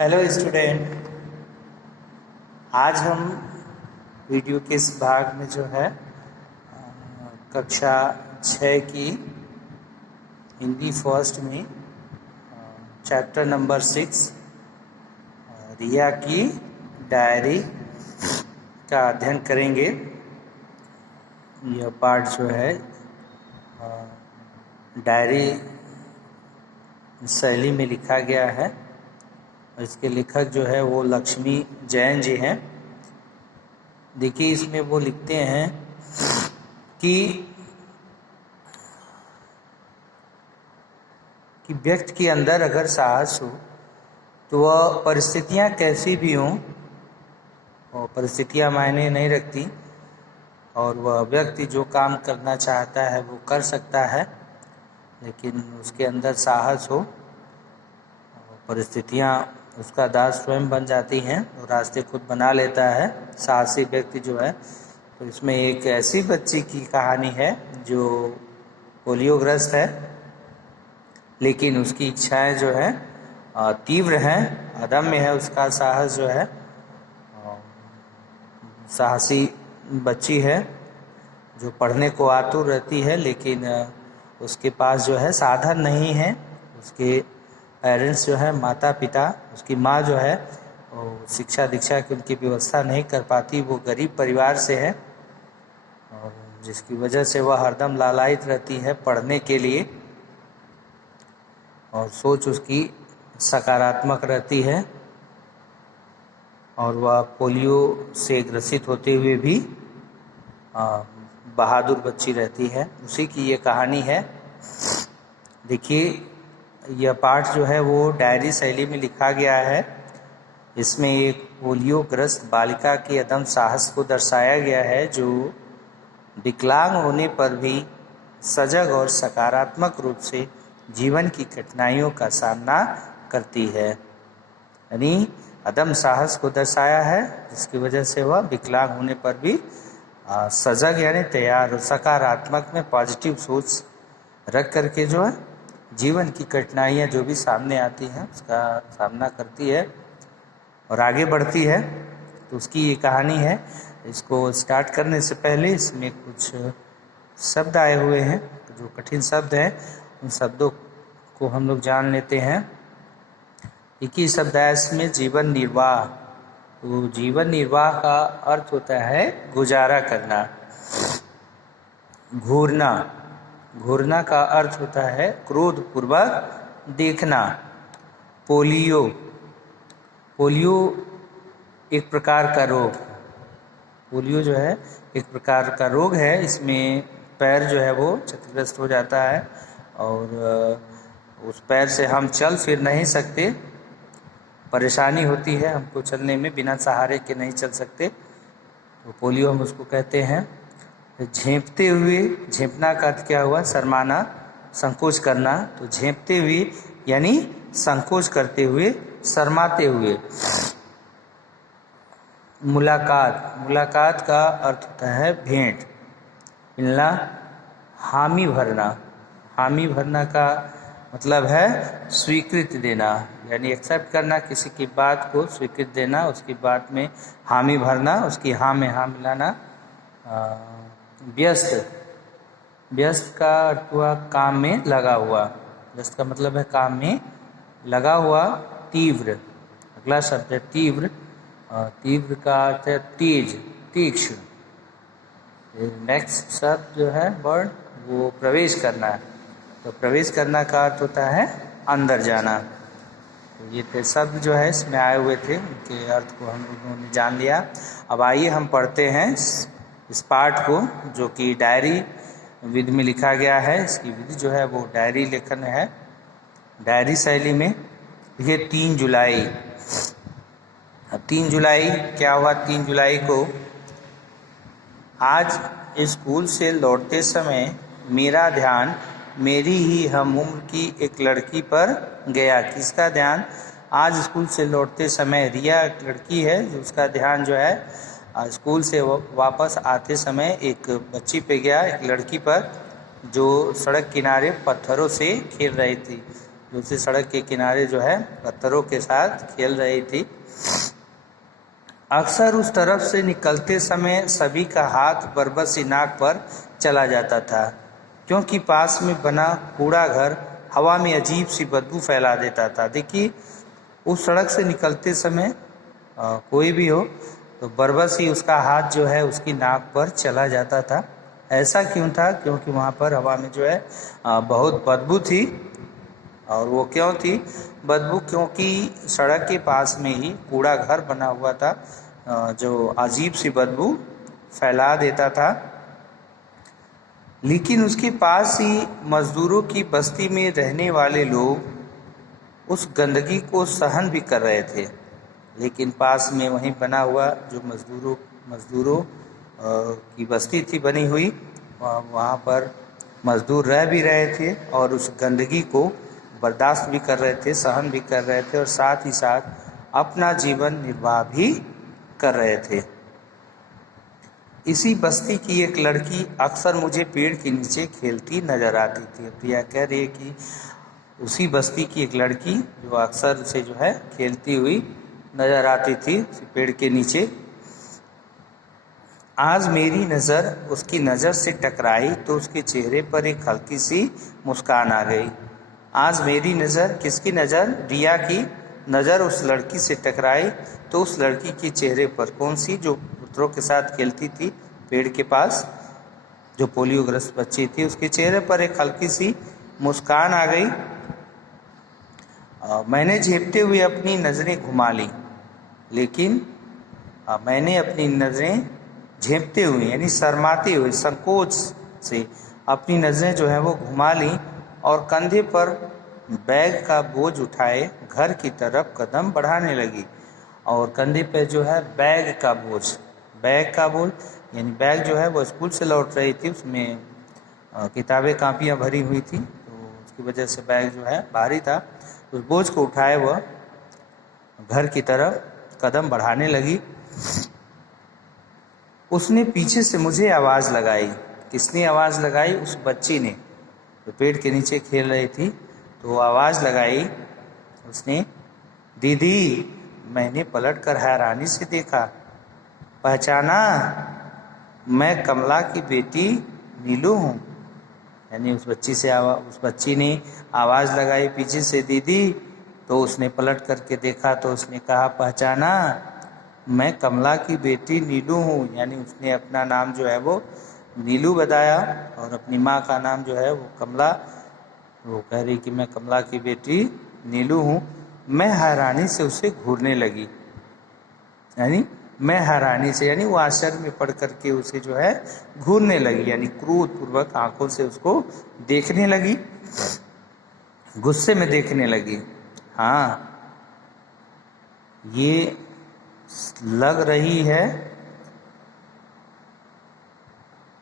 Hello student. आज हम video के इस भाग में जो है कक्षा 6 की हिंदी फर्स्ट में चैप्टर नंबर 6 रिया की डायरी का अध्ययन करेंगे। यह पार्ट जो है डायरी शैली में लिखा गया है। इसके लेखक जो है वो लक्ष्मी जैन जी हैं। देखिए, इसमें वो लिखते हैं कि व्यक्ति के अंदर अगर साहस हो तो वह परिस्थितियां कैसी भी हों, और परिस्थितियां मायने नहीं रखती, और वह व्यक्ति जो काम करना चाहता है वो कर सकता है, लेकिन उसके अंदर साहस हो। परिस्थितियां उसका दास स्वयं बन जाती हैं और रास्ते खुद बना लेता है साहसी व्यक्ति जो है। तो इसमें एक ऐसी बच्ची की कहानी है जो पोलियोग्रस्त है, लेकिन उसकी इच्छाएं जो है तीव्र हैं, अदम्य है। उसका साहस जो है, साहसी बच्ची है जो पढ़ने को आतुर रहती है, लेकिन उसके पास जो है साधन नहीं है। उसके पेरेंट्स जो है, माता पिता, उसकी माँ जो है वो शिक्षा दीक्षा की उनकी व्यवस्था नहीं कर पाती। वो गरीब परिवार से है और जिसकी वजह से वह हरदम लालायित रहती है पढ़ने के लिए, और सोच उसकी सकारात्मक रहती है, और वह पोलियो से ग्रसित होते हुए भी बहादुर बच्ची रहती है। उसी की ये कहानी है। देखिए, यह पाठ जो है वो डायरी शैली में लिखा गया है। इसमें एक पोलियोग्रस्त बालिका के अदम्य साहस को दर्शाया गया है, जो विकलांग होने पर भी सजग और सकारात्मक रूप से जीवन की कठिनाइयों का सामना करती है। यानी अदम्य साहस को दर्शाया है, जिसकी वजह से वह विकलांग होने पर भी सजग यानी तैयार और सकारात्मक में पॉजिटिव सोच रख करके जो है जीवन की कठिनाइयाँ जो भी सामने आती हैं उसका सामना करती है और आगे बढ़ती है। तो उसकी ये कहानी है। इसको स्टार्ट करने से पहले इसमें कुछ शब्द आए हुए हैं, जो कठिन शब्द हैं उन शब्दों को हम लोग जान लेते हैं। एक ही शब्द है इसमें, जीवन निर्वाह। तो जीवन निर्वाह का अर्थ होता है गुजारा करना। घूरना, घूरना का अर्थ होता है क्रोध पूर्वक देखना। पोलियो, पोलियो एक प्रकार का रोग, पोलियो जो है एक प्रकार का रोग है। इसमें पैर जो है वो क्षतिग्रस्त हो जाता है और उस पैर से हम चल फिर नहीं सकते, परेशानी होती है हमको चलने में, बिना सहारे के नहीं चल सकते। तो पोलियो हम उसको कहते हैं। झेंपते हुए, झेंपना का अर्थ क्या हुआ? शर्माना, संकोच करना। तो झेंपते हुए यानी संकोच करते हुए, शर्माते हुए। मुलाकात, मुलाकात का अर्थ होता है भेंट, मिलना। हामी भरना, हामी भरना का मतलब है स्वीकृति देना, यानी एक्सेप्ट करना, किसी की बात को स्वीकृति देना, उसकी बात में हामी भरना, उसकी हाँ में हाँ मिलाना। व्यस्त, व्यस्त का अर्थ हुआ काम में लगा हुआ, व्यस्त का मतलब है काम में लगा हुआ। तीव्र, अगला शब्द है तीव्र। तीव्र का अर्थ है तेज, तीक्ष्ण। नेक्स्ट शब्द जो है वर्ड वो प्रवेश करना है। तो प्रवेश करना का अर्थ होता है अंदर जाना। तो ये थे शब्द जो है इसमें आए हुए थे, उनके अर्थ को हम लोगों ने जान लिया। अब आइए हम पढ़ते हैं इस पाठ को, जो कि डायरी विधि में लिखा गया है। इसकी विधि जो है वो डायरी लेखन है, डायरी शैली में। देखिए, 3 जुलाई। अब 3 जुलाई क्या हुआ? 3 जुलाई को आज स्कूल से लौटते समय मेरा ध्यान मेरी ही हम उम्र की एक लड़की पर गया। किसका ध्यान? आज स्कूल से लौटते समय रिया एक लड़की है, जो उसका ध्यान जो है स्कूल से वापस आते समय एक बच्ची पे गया, एक लड़की पर, जो सड़क किनारे पत्थरों से खेल रही थी। दूसरी सड़क के किनारे जो है पत्थरों के साथ खेल रही थी। अक्सर उस तरफ से निकलते समय सभी का हाथ बरबस नाक पर चला जाता था, क्योंकि पास में बना कूड़ा घर हवा में अजीब सी बदबू फैला देता था। देखिए, उस सड़क से निकलते समय कोई भी हो तो बरबस ही उसका हाथ जो है उसकी नाक पर चला जाता था। ऐसा क्यों था? क्योंकि वहाँ पर हवा में जो है बहुत बदबू थी। और वो क्यों थी बदबू? क्योंकि सड़क के पास में ही कूड़ा घर बना हुआ था जो अजीब सी बदबू फैला देता था। लेकिन उसके पास ही मजदूरों की बस्ती में रहने वाले लोग उस गंदगी को सहन भी कर रहे थे। लेकिन पास में वहीं बना हुआ जो मजदूरों की बस्ती थी बनी हुई, वहाँ पर मजदूर रह भी रहे थे और उस गंदगी को बर्दाश्त भी कर रहे थे, सहन भी कर रहे थे और साथ ही साथ अपना जीवन निर्वाह भी कर रहे थे। इसी बस्ती की एक लड़की अक्सर मुझे पेड़ के नीचे खेलती नजर आती थी। प्रिया कह रही है कि उसी बस्ती की एक लड़की जो अक्सर से जो है खेलती हुई नजर आती थी पेड़ के नीचे। आज मेरी नज़र उसकी नज़र से टकराई तो उसके चेहरे पर एक हल्की सी मुस्कान आ गई। आज मेरी नज़र, किसकी नज़र? रिया की नज़र उस लड़की से टकराई तो उस लड़की के चेहरे पर, कौन सी? जो पुत्रों के साथ खेलती थी पेड़ के पास, जो पोलियोग्रस्त बच्ची थी, उसके चेहरे पर एक हल्की सी मुस्कान आ गई। मैंने झेपते हुए अपनी नज़रें घुमा ली, लेकिन मैंने अपनी नज़रें झेपते हुए यानी शर्माते हुए, संकोच से अपनी नज़रें जो है वो घुमा ली और कंधे पर बैग का बोझ उठाए घर की तरफ कदम बढ़ाने लगी। और कंधे पे जो है बैग का बोझ यानी बैग जो है वो स्कूल से लौट रही थी, उसमें किताबें कापियाँ भरी हुई थी, तो उसकी वजह से बैग जो है भारी था। उस बोझ को उठाए वह घर की तरफ कदम बढ़ाने लगी। उसने पीछे से मुझे आवाज़ लगाई। किसने आवाज़ लगाई? उस बच्ची ने, जो पेड़ के नीचे खेल रही थी। तो आवाज़ लगाई उसने, दीदी। मैंने पलटकर हैरानी से देखा। पहचाना? मैं कमला की बेटी नीलू हूँ। यानी उस बच्ची ने आवाज़ लगाई पीछे से, दीदी। तो उसने पलट करके देखा तो उसने कहा, पहचाना? मैं कमला की बेटी नीलू हूँ। यानी उसने अपना नाम जो है वो नीलू बताया और अपनी माँ का नाम जो है वो कमला। वो कह रही कि मैं कमला की बेटी नीलू हूँ। मैं हैरानी से उसे घूरने लगी, यानी मैं हैरानी से, यानी वो आश्चर्य में पड़ करके उसे जो है घूरने लगी, यानी क्रोधपूर्वक आंखों से उसको देखने लगी, गुस्से में देखने लगी। हाँ, ये लग रही है,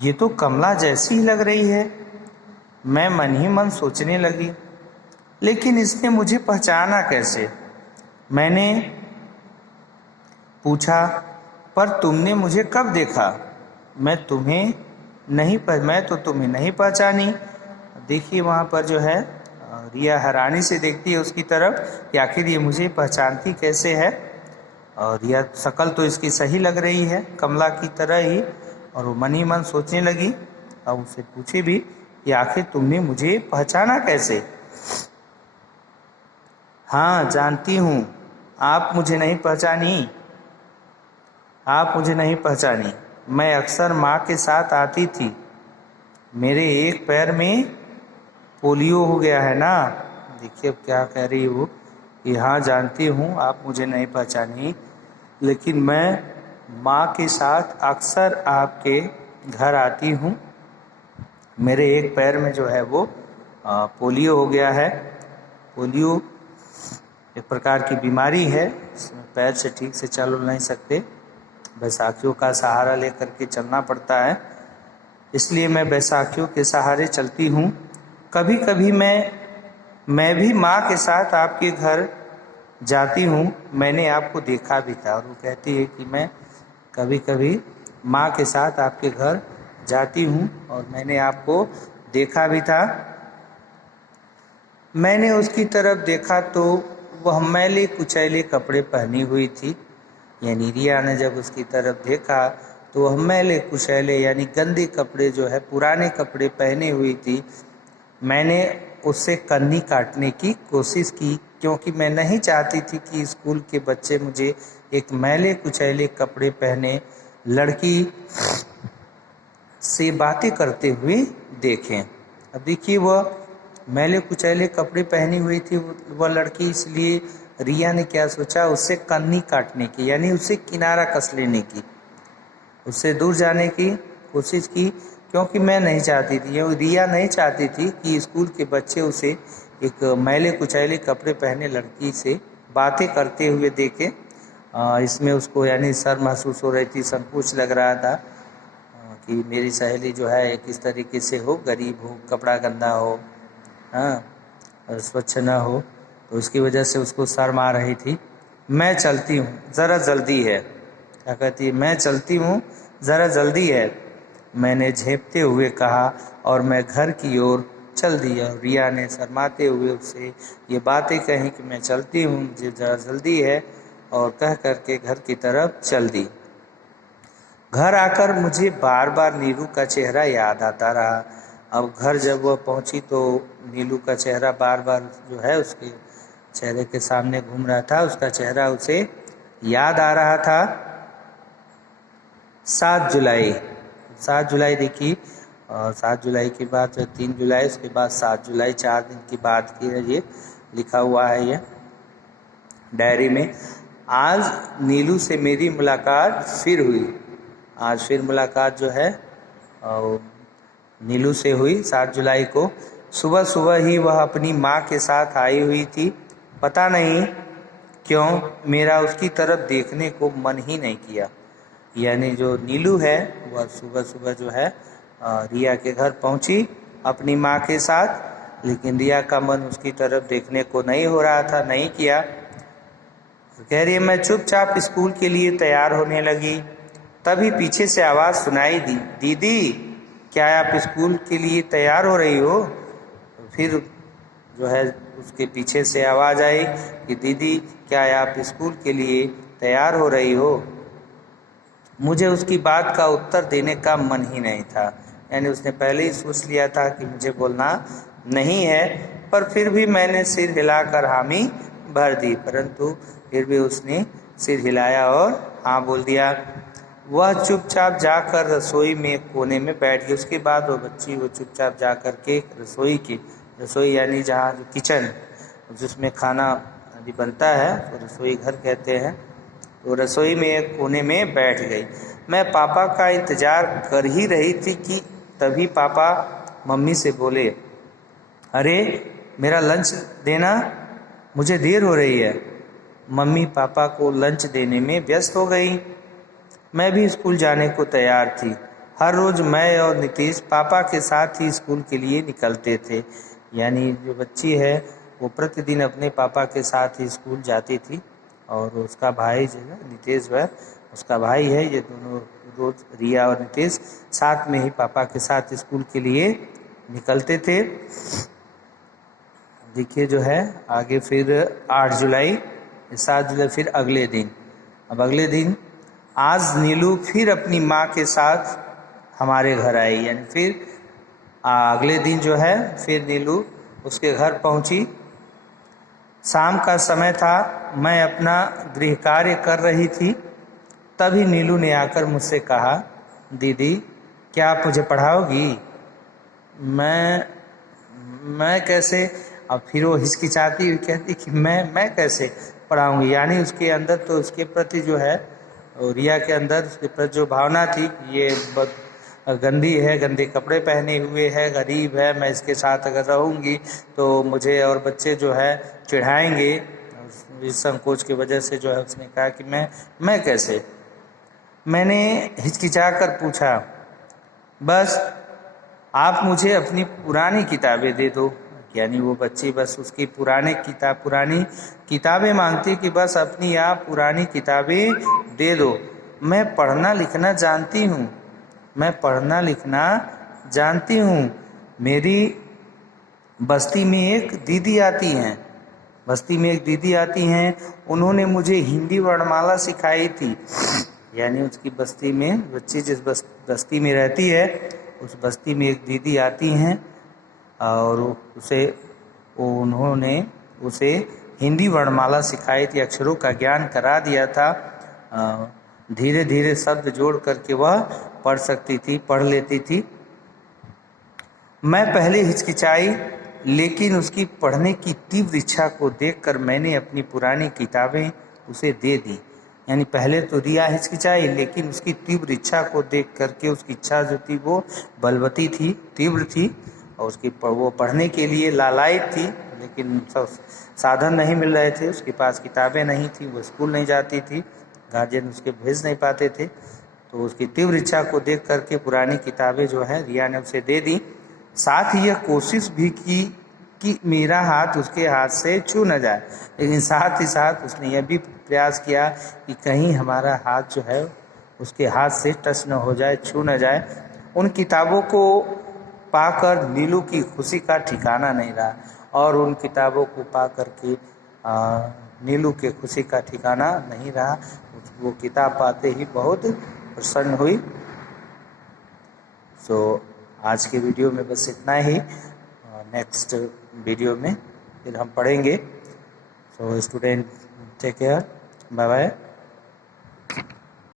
ये तो कमला जैसी ही लग रही है। मैं मन ही मन सोचने लगी, लेकिन इसने मुझे पहचाना कैसे? मैंने पूछा, पर तुमने मुझे कब देखा? मैं तो तुम्हें नहीं पहचानी। देखिए वहाँ पर जो है रिया हैरानी से देखती है उसकी तरफ कि आखिर ये मुझे पहचानती कैसे है। और रिया शक्ल तो इसकी सही लग रही है, कमला की तरह ही। और वो मन ही मन सोचने लगी और उससे पूछे भी कि आखिर तुमने मुझे पहचाना कैसे? हाँ, जानती हूँ। आप मुझे नहीं पहचानी। मैं अक्सर माँ के साथ आती थी। मेरे एक पैर में पोलियो हो गया है ना। देखिए अब क्या कह रही है वो कि हाँ जानती हूँ आप मुझे नहीं पहचानी, लेकिन मैं माँ के साथ अक्सर आपके घर आती हूँ। मेरे एक पैर में जो है वो पोलियो हो गया है। पोलियो एक प्रकार की बीमारी है, पैर से ठीक से चल नहीं सकते, बैसाखियों का सहारा लेकर के चलना पड़ता है, इसलिए मैं बैसाखियों के सहारे चलती हूँ। कभी कभी मैं भी माँ के साथ आपके घर जाती हूँ। मैंने आपको देखा भी था। और वो कहती है कि मैं कभी कभी माँ के साथ आपके घर जाती हूँ और मैंने आपको देखा भी था। मैंने उसकी तरफ देखा तो वह मैले कुचैले कपड़े पहनी हुई थी। यानी रिया ने जब उसकी तरफ देखा तो वह मैले कुचैले यानी गंदे कपड़े जो है, पुराने कपड़े पहने हुई थी। मैंने उससे कन्नी काटने की कोशिश की, क्योंकि मैं नहीं चाहती थी कि स्कूल के बच्चे मुझे एक मैले कुचैले कपड़े पहने लड़की से बातें करते हुए देखें। अब देखिए, वह मैले कुचैले कपड़े पहनी हुई थी वह लड़की, इसलिए रिया ने क्या सोचा, उससे कन्नी काटने की यानी उससे किनारा कस लेने की, उससे दूर जाने की कोशिश की, क्योंकि मैं नहीं चाहती थी, रिया नहीं चाहती थी कि स्कूल के बच्चे उसे एक मैले कुचैले कपड़े पहने लड़की से बातें करते हुए देखें। इसमें उसको यानी शर्म महसूस हो रही थी, संकोच लग रहा था कि मेरी सहेली जो है किस तरीके से हो, गरीब हो, कपड़ा गंदा हो, हाँ, और स्वच्छ न हो, तो उसकी वजह से उसको शर्म आ रही थी। मैं चलती हूँ, ज़रा जल्दी है। क्या कहती है? मैं चलती हूँ, ज़रा जल्दी है, मैंने झेपते हुए कहा और मैं घर की ओर चल दिया। रिया ने शर्माते हुए उससे ये बातें कही कि मैं चलती हूँ, मुझे ज़रा जल्दी है, और कह करके घर की तरफ चल दी। घर आकर मुझे बार बार नीलू का चेहरा याद आता रहा। अब घर जब वह पहुंची तो नीलू का चेहरा बार बार जो है उसके चेहरे के सामने घूम रहा था, उसका चेहरा उसे याद आ रहा था। 7 जुलाई, 7 जुलाई देखिए, 7 जुलाई के बाद 3 जुलाई, उसके बाद 7 जुलाई, 4 दिन की बात की है, ये लिखा हुआ है ये डायरी में। आज नीलू से मेरी मुलाकात फिर हुई। आज फिर मुलाकात जो है नीलू से हुई 7 जुलाई को। सुबह सुबह ही वह अपनी माँ के साथ आई हुई थी। पता नहीं क्यों मेरा उसकी तरफ देखने को मन ही नहीं किया। यानी जो नीलू है वह सुबह सुबह जो है रिया के घर पहुंची अपनी माँ के साथ, लेकिन रिया का मन उसकी तरफ देखने को नहीं हो रहा था, नहीं किया। कह रही है, मैं चुपचाप स्कूल के लिए तैयार होने लगी, तभी पीछे से आवाज़ सुनाई दी, दीदी क्या आप स्कूल के लिए तैयार हो रही हो? तो फिर जो है उसके पीछे से आवाज़ आई कि दीदी क्या आप स्कूल के लिए तैयार हो रही हो? मुझे उसकी बात का उत्तर देने का मन ही नहीं था। यानी उसने पहले ही सोच लिया था कि मुझे बोलना नहीं है, पर फिर भी मैंने सिर हिलाकर हामी भर दी, परंतु फिर भी उसने सिर हिलाया और हाँ बोल दिया। वह चुपचाप जाकर रसोई में कोने में बैठ गई। उसके बाद वो बच्ची वो चुपचाप जा कर के रसोई यानी जहाँ किचन जिसमें खाना अभी बनता है तो रसोई घर कहते हैं, तो रसोई में एक कोने में बैठ गई। मैं पापा का इंतज़ार कर ही रही थी कि तभी पापा मम्मी से बोले, अरे मेरा लंच देना, मुझे देर हो रही है। मम्मी पापा को लंच देने में व्यस्त हो गई। मैं भी स्कूल जाने को तैयार थी। हर रोज़ मैं और नीतीश पापा के साथ ही स्कूल के लिए निकलते थे। यानी जो बच्ची है वो प्रतिदिन अपने पापा के साथ ही स्कूल जाती थी, और उसका भाई जो है नीतीश वह उसका भाई है। ये दोनों रोज़ रिया और नीतीश साथ में ही पापा के साथ स्कूल के लिए निकलते थे। देखिए जो है आगे फिर 8 जुलाई, 7 जुलाई फिर अगले दिन। अब अगले दिन आज नीलू फिर अपनी माँ के साथ हमारे घर आई। यानी फिर अगले दिन जो है फिर नीलू उसके घर पहुँची। शाम का समय था, मैं अपना गृह कार्य कर रही थी, तभी नीलू ने आकर मुझसे कहा, दीदी क्या आप मुझे पढ़ाओगी? मैं कैसे? अब फिर वो हिचकिचाती हुई कहती कि मैं कैसे पढ़ाऊंगी। यानी उसके अंदर तो उसके प्रति जो है रिया के अंदर उसके प्रति जो भावना थी, ये गंदी है, गंदे कपड़े पहने हुए है, गरीब है, मैं इसके साथ अगर रहूँगी तो मुझे और बच्चे जो है चिढ़ाएंगे। इस संकोच की वजह से जो है उसने कहा कि मैं कैसे? मैंने हिचकिचाकर पूछा, बस आप मुझे अपनी पुरानी किताबें दे दो। यानी वो बच्ची बस उसकी पुरानी किताबें मांगती कि बस अपनी आप पुरानी किताबें दे दो। मैं पढ़ना लिखना जानती हूँ, मेरी बस्ती में एक दीदी आती हैं, बस्ती में एक दीदी आती हैं, उन्होंने मुझे हिंदी वर्णमाला सिखाई थी। यानी उसकी बस्ती में, बच्ची जिस बस्ती में रहती है उस बस्ती में एक दीदी आती हैं और उन्होंने उसे हिंदी वर्णमाला सिखाई थी, अक्षरों का ज्ञान करा दिया था। धीरे धीरे शब्द जोड़ करके वह पढ़ लेती थी। मैं पहले हिचकिचाई, लेकिन उसकी पढ़ने की तीव्र इच्छा को देखकर मैंने अपनी पुरानी किताबें उसे दे दी। यानी पहले तो रिया हिचकिचाई, लेकिन उसकी तीव्र इच्छा को देख करके, उसकी इच्छा जो थी वो बलवती थी, तीव्र थी, और वो पढ़ने के लिए लालायित थी, लेकिन साधन नहीं मिल रहे थे, उसके पास किताबें नहीं थी, वो स्कूल नहीं जाती थी, गार्जियन उसके भेज नहीं पाते थे। तो उसकी तीव्र इच्छा को देख करके पुरानी किताबें जो है रिया ने उसे दे दी। साथ ही यह कोशिश भी की कि मेरा हाथ उसके हाथ से छू न जाए, लेकिन साथ ही साथ उसने यह भी प्रयास किया कि कहीं हमारा हाथ जो है उसके हाथ से टच न हो जाए, छू न जाए। उन किताबों को पाकर नीलू की खुशी का ठिकाना नहीं रहा, और उन किताबों को पा करके नीलू के खुशी का ठिकाना नहीं रहा। वो किताब पाते ही बहुत प्रसन्न हुई। सो आज के वीडियो में बस इतना ही। नेक्स्ट वीडियो में फिर हम पढ़ेंगे। So student take care, bye bye.